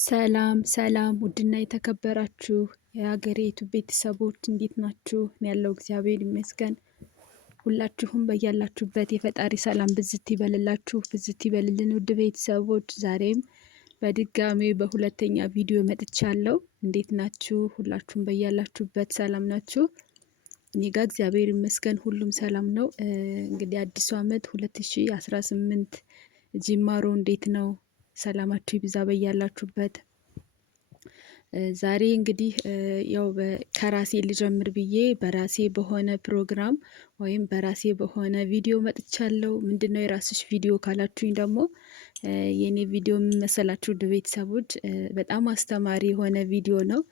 ሰላም ሰላም ውድና የተከበራችሁ የሀገሬ ዩቱብ ቤተሰቦች እንዴት ናችሁ? እኔ ያለው እግዚአብሔር ይመስገን። ሁላችሁም በያላችሁበት የፈጣሪ ሰላም ብዝት ይበልላችሁ፣ ብዝት ይበልልን። ውድ ቤተሰቦች ዛሬም በድጋሚ በሁለተኛ ቪዲዮ መጥቻለሁ። እንዴት ናችሁ? ሁላችሁም በያላችሁበት ሰላም ናችሁ? እኔ ጋር እግዚአብሔር ይመስገን ሁሉም ሰላም ነው። እንግዲህ አዲሱ ዓመት 2018 ጅማሮ እንዴት ነው? ሰላማችሁ ይብዛ በያላችሁበት። ዛሬ እንግዲህ ያው ከራሴ ልጀምር ብዬ በራሴ በሆነ ፕሮግራም ወይም በራሴ በሆነ ቪዲዮ መጥቻለሁ። ምንድነው የራስሽ ቪዲዮ ካላችሁኝ ደግሞ የኔ ቪዲዮ መሰላችሁ ውድ ቤተሰቦች በጣም አስተማሪ የሆነ ቪዲዮ ነው።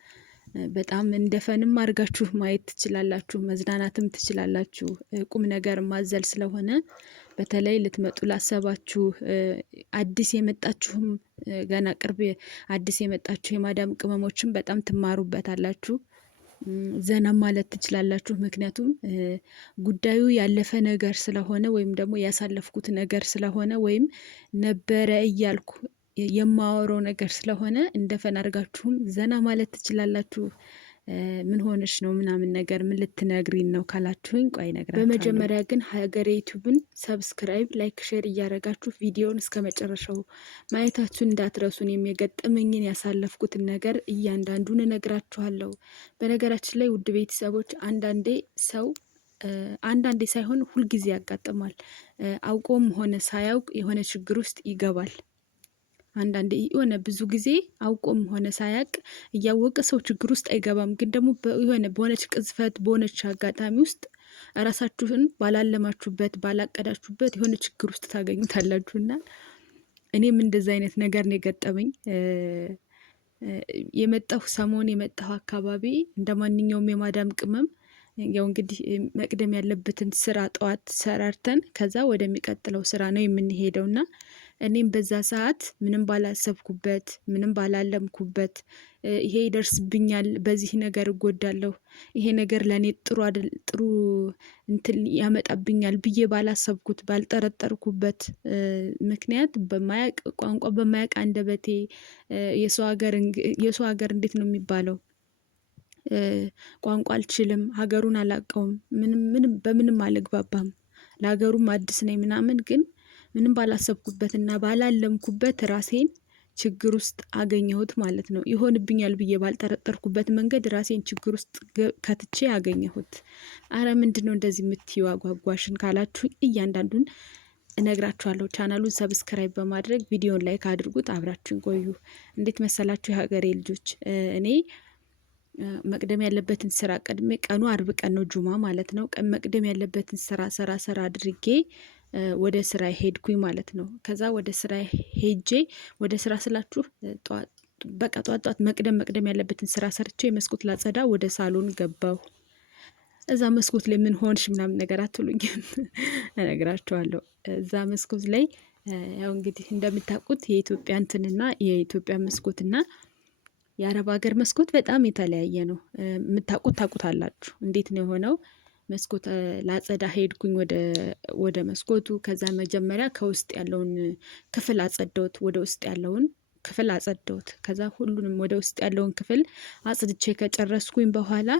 በጣም እንደፈንም አድርጋችሁ ማየት ትችላላችሁ፣ መዝናናትም ትችላላችሁ። ቁም ነገር ማዘል ስለሆነ በተለይ ልትመጡ ላሰባችሁ አዲስ የመጣችሁም ገና ቅርብ አዲስ የመጣችሁ የማዳም ቅመሞችን በጣም ትማሩበታላችሁ፣ ዘና ማለት ትችላላችሁ። ምክንያቱም ጉዳዩ ያለፈ ነገር ስለሆነ ወይም ደግሞ ያሳለፍኩት ነገር ስለሆነ ወይም ነበረ እያልኩ የማወራው ነገር ስለሆነ እንደፈን አድርጋችሁም ዘና ማለት ትችላላችሁ። ምን ሆነሽ ነው ምናምን ነገር ምን ልትነግሪን ነው ካላችሁኝ ቆይ እነግራችኋለሁ። በመጀመሪያ ግን ሀገሬ ዩቲዩብን ሰብስክራይብ፣ ላይክ፣ ሼር እያደረጋችሁ ቪዲዮውን እስከ መጨረሻው ማየታችሁን እንዳትረሱን። የሚገጠመኝን ያሳለፍኩትን ነገር እያንዳንዱን እነግራችኋለሁ። በነገራችን ላይ ውድ ቤተሰቦች አንዳንዴ ሳይሆን ሁልጊዜ ያጋጥማል። አውቆም ሆነ ሳያውቅ የሆነ ችግር ውስጥ ይገባል። አንዳንዴ የሆነ ብዙ ጊዜ አውቆም ሆነ ሳያቅ እያወቀ ሰው ችግር ውስጥ አይገባም። ግን ደግሞ የሆነ በሆነች ቅጽበት በሆነች አጋጣሚ ውስጥ ራሳችሁን ባላለማችሁበት ባላቀዳችሁበት የሆነ ችግር ውስጥ ታገኙታላችሁና እኔም እንደዛ አይነት ነገር ነው የገጠመኝ። ሰሞን የመጣሁ አካባቢ እንደ ማንኛውም የማዳም ቅመም ያው እንግዲህ መቅደም ያለበትን ስራ ጠዋት ሰራርተን ከዛ ወደሚቀጥለው ስራ ነው የምንሄደውና እኔም በዛ ሰዓት ምንም ባላሰብኩበት ምንም ባላለምኩበት ይሄ ይደርስብኛል፣ በዚህ ነገር እጎዳለሁ፣ ይሄ ነገር ለኔ ጥሩ እንትን ያመጣብኛል ብዬ ባላሰብኩት ባልጠረጠርኩበት ምክንያት በማያቅ ቋንቋ በማያቅ አንደበቴ የሰው ሀገር እንዴት ነው የሚባለው ቋንቋ አልችልም፣ ሀገሩን አላቀውም፣ ምንም በምንም አልግባባም፣ ለሀገሩም አዲስ ነኝ ምናምን ግን ምንም ባላሰብኩበትና ባላለምኩበት ራሴን ችግር ውስጥ አገኘሁት ማለት ነው። ይሆንብኛል ብዬ ባልጠረጠርኩበት መንገድ ራሴን ችግር ውስጥ ከትቼ አገኘሁት። አረ ምንድነው እንደዚህ የምትይው አጓጓሽን ካላችሁ እያንዳንዱን እነግራችኋለሁ። ቻናሉን ሰብስክራይብ በማድረግ ቪዲዮን ላይክ አድርጉት፣ አብራችሁን ቆዩ። እንዴት መሰላችሁ የሀገሬ ልጆች፣ እኔ መቅደም ያለበትን ስራ ቀድሜ ቀኑ አርብ ቀን ነው ጁማ ማለት ነው። መቅደም ያለበትን ስራ አድርጌ ወደ ስራ ሄድኩኝ ማለት ነው። ከዛ ወደ ስራ ሄጄ ወደ ስራ ስላችሁ በቃ ጧት መቅደም ያለበትን ስራ ሰርቼ መስኮት ላጸዳ ወደ ሳሎን ገባሁ። እዛ መስኮት ላይ ምን ሆንሽ ምናምን ነገር አትሉኝ እነግራችኋለሁ። እዛ መስኮት ላይ ያው እንግዲህ እንደምታውቁት የኢትዮጵያ እንትንና የኢትዮጵያ መስኮትና የአረብ ሀገር መስኮት በጣም የተለያየ ነው። ታውቁታላችሁ እንዴት ነው የሆነው። መስኮት ላጸዳ ሄድኩኝ ወደ መስኮቱ። ከዛ መጀመሪያ ከውስጥ ያለውን ክፍል አጸዳሁት፣ ወደ ውስጥ ያለውን ክፍል አጸዳሁት። ከዛ ሁሉንም ወደ ውስጥ ያለውን ክፍል አጽድቼ ከጨረስኩኝ በኋላ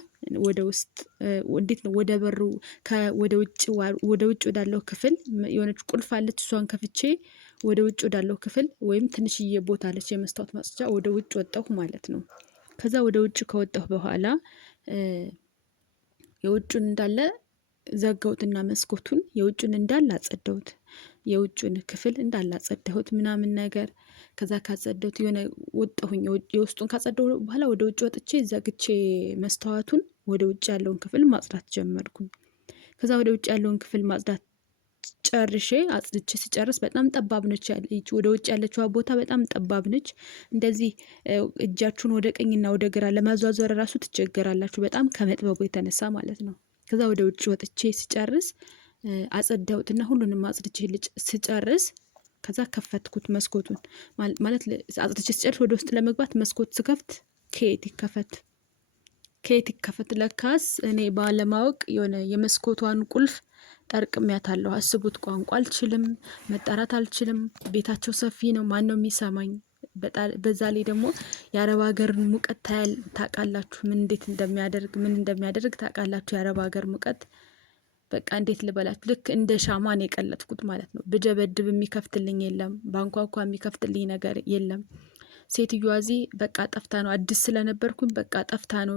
ወደ ውስጥ እንዴት ነው ወደ በሩ ወደ ውጭ ወዳለው ክፍል የሆነች ቁልፍ አለች፣ እሷን ከፍቼ ወደ ውጭ ወዳለው ክፍል ወይም ትንሽዬ ቦታ አለች የመስታወት ማጽጃ፣ ወደ ውጭ ወጣሁ ማለት ነው። ከዛ ወደ ውጭ ከወጣሁ በኋላ የውጭን እንዳለ ዘጋሁትና መስኮቱን የውጭን እንዳለ አጸዳሁት፣ የውጭን ክፍል እንዳለ አጸዳሁት ምናምን ነገር። ከዛ ካጸዳሁት የሆነ ወጣሁኝ፣ የውስጡን ካጸዳሁ በኋላ ወደ ውጭ ወጥቼ ዘግቼ መስታወቱን ወደ ውጭ ያለውን ክፍል ማጽዳት ጀመርኩኝ። ከዛ ወደ ውጭ ያለውን ክፍል ማጽዳት ጨርሼ አጽድቼ ሲጨርስ በጣም ጠባብ ነች፣ ወደ ውጭ ያለችዋ ቦታ በጣም ጠባብ ነች። እንደዚህ እጃችሁን ወደ ቀኝና ወደ ግራ ለማዟዟር ራሱ ትቸገራላችሁ፣ በጣም ከመጥበቡ የተነሳ ማለት ነው። ከዛ ወደ ውጭ ወጥቼ ሲጨርስ አጸዳሁትና ሁሉንም አጽድቼ ሲጨርስ ከዛ ከፈትኩት መስኮቱን ማለት አጽድቼ ሲጨርስ ወደ ውስጥ ለመግባት መስኮት ስከፍት ከየት ይከፈት ለካስ እኔ ባለማወቅ የሆነ የመስኮቷን ቁልፍ ጠርቅሜያታለሁ። አስቡት፣ ቋንቋ አልችልም፣ መጣራት አልችልም፣ ቤታቸው ሰፊ ነው፣ ማን ነው የሚሰማኝ? በዛ ላይ ደግሞ የአረብ ሀገር ሙቀት ታውቃላችሁ፣ ምን እንደሚያደርግ ታውቃላችሁ። የአረብ ሀገር ሙቀት በቃ እንዴት ልበላችሁ፣ ልክ እንደ ሻማን የቀለጥኩት ማለት ነው። ብደበድብ የሚከፍትልኝ የለም፣ ባንኳኳ የሚከፍትልኝ ነገር የለም። ሴትዮዋ እዚህ በቃ ጠፍታ ነው፣ አዲስ ስለነበርኩኝ በቃ ጠፍታ ነው፣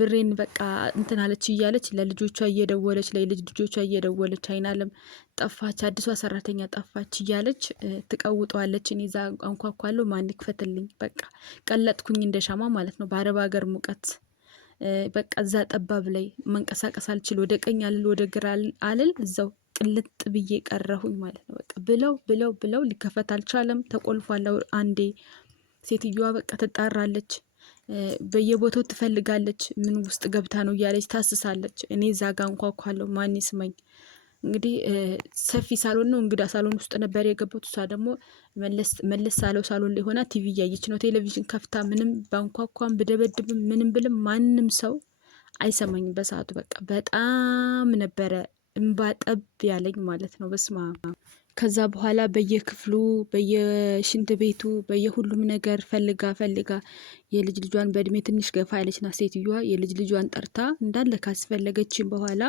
ብሬን በቃ እንትን አለች እያለች ለልጆቿ እየደወለች ለልጅ ልጆቿ እየደወለች አይናለም ጠፋች፣ አዲሷ ሰራተኛ ጠፋች እያለች ትቀውጠዋለች። እኔ እዛ አንኳኳለሁ፣ ማን ይክፈትልኝ? በቃ ቀለጥኩኝ እንደ ሻማ ማለት ነው። በአረብ ሀገር ሙቀት በቃ እዛ ጠባብ ላይ መንቀሳቀስ አልችል፣ ወደ ቀኝ አልል ወደ ግራ አልል፣ እዛው ቅልጥ ብዬ ቀረሁኝ ማለት ነው። በቃ ብለው ሊከፈት አልቻለም፣ ተቆልፏል አንዴ። ሴትዮዋ በቃ ትጣራለች፣ በየቦታው ትፈልጋለች፣ ምን ውስጥ ገብታ ነው እያለች ታስሳለች። እኔ እዛ ጋ እንኳኳለሁ፣ ማን ይስመኝ? እንግዲህ ሰፊ ሳሎን ነው፣ እንግዳ ሳሎን ውስጥ ነበር የገባሁት። እሷ ደግሞ መለስ ሳለው ሳሎን ላይ ሆና ቲቪ እያየች ነው። ቴሌቪዥን ከፍታ ምንም ባንኳኳም ብደበድብም ምንም ብልም ማንም ሰው አይሰማኝም በሰዓቱ። በቃ በጣም ነበረ እንባ ጠብ ያለኝ ማለት ነው። በስማ ከዛ በኋላ በየክፍሉ በየሽንት ቤቱ በየሁሉም ነገር ፈልጋ የልጅ ልጇን በእድሜ ትንሽ ገፋ ያለችና ሴትዮዋ የልጅ ልጇን ጠርታ እንዳለ ካስፈለገችን በኋላ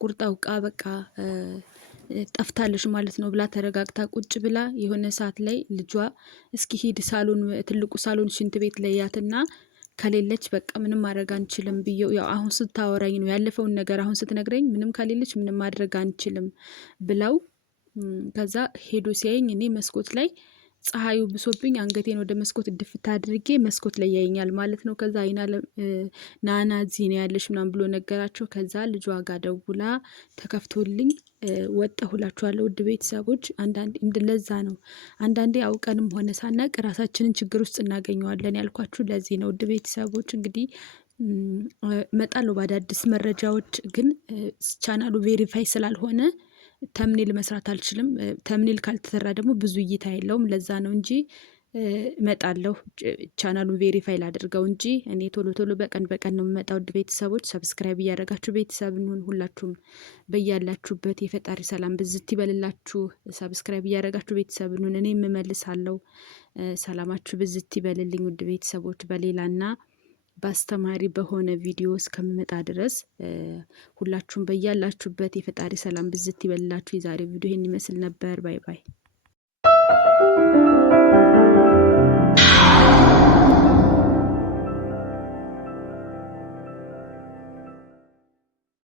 ቁርጥ አውቃ በቃ ጠፍታለች ማለት ነው ብላ ተረጋግታ ቁጭ ብላ የሆነ ሰዓት ላይ ልጇ እስኪ ሂድ ሳሎን ትልቁ ሳሎን ሽንት ቤት ለያትና ከሌለች በቃ ምንም ማድረግ አንችልም ብዬው፣ ያው አሁን ስታወራኝ ነው ያለፈውን ነገር አሁን ስትነግረኝ ምንም ከሌለች ምንም ማድረግ አንችልም ብለው ከዛ ሄዶ ሲያየኝ እኔ መስኮት ላይ ፀሐዩ ብሶብኝ አንገቴን ወደ መስኮት ድፍት አድርጌ መስኮት ላይ ያየኛል ማለት ነው። ከዛ አይና ናና እዚህ ነው ያለሽ ምናምን ብሎ ነገራቸው። ከዛ ልጇ ጋር ደውላ ተከፍቶልኝ ወጣሁላችኋለሁ። ውድ ቤተሰቦች ለዛ ነው አንዳንዴ አውቀንም ሆነ ሳናቅ ራሳችንን ችግር ውስጥ እናገኘዋለን ያልኳችሁ ለዚህ ነው። ውድ ቤተሰቦች እንግዲህ እመጣለሁ በአዳዲስ መረጃዎች፣ ግን ቻናሉ ቬሪፋይ ስላልሆነ ተምኔል መስራት አልችልም። ተምኔል ካልተሰራ ደግሞ ብዙ እይታ የለውም። ለዛ ነው እንጂ እመጣለሁ። ቻናሉን ቬሪፋይ ላድርገው እንጂ እኔ ቶሎ በቀን ነው የምመጣው። ውድ ቤተሰቦች ሰብስክራይብ እያደረጋችሁ ቤተሰብ እንሁን። ሁላችሁም በያላችሁበት የፈጣሪ ሰላም ብዝት ይበልላችሁ። ሰብስክራይብ እያደረጋችሁ ቤተሰብ እንሁን። እኔ እመልሳለሁ። ሰላማችሁ ብዝት ይበልልኝ ውድ ቤተሰቦች። በሌላና በአስተማሪ በሆነ ቪዲዮ እስከምመጣ ድረስ ሁላችሁም በያላችሁበት የፈጣሪ ሰላም ብዝት ይበልላችሁ። የዛሬው ቪዲዮ ይህን ይመስል ነበር። ባይ ባይ።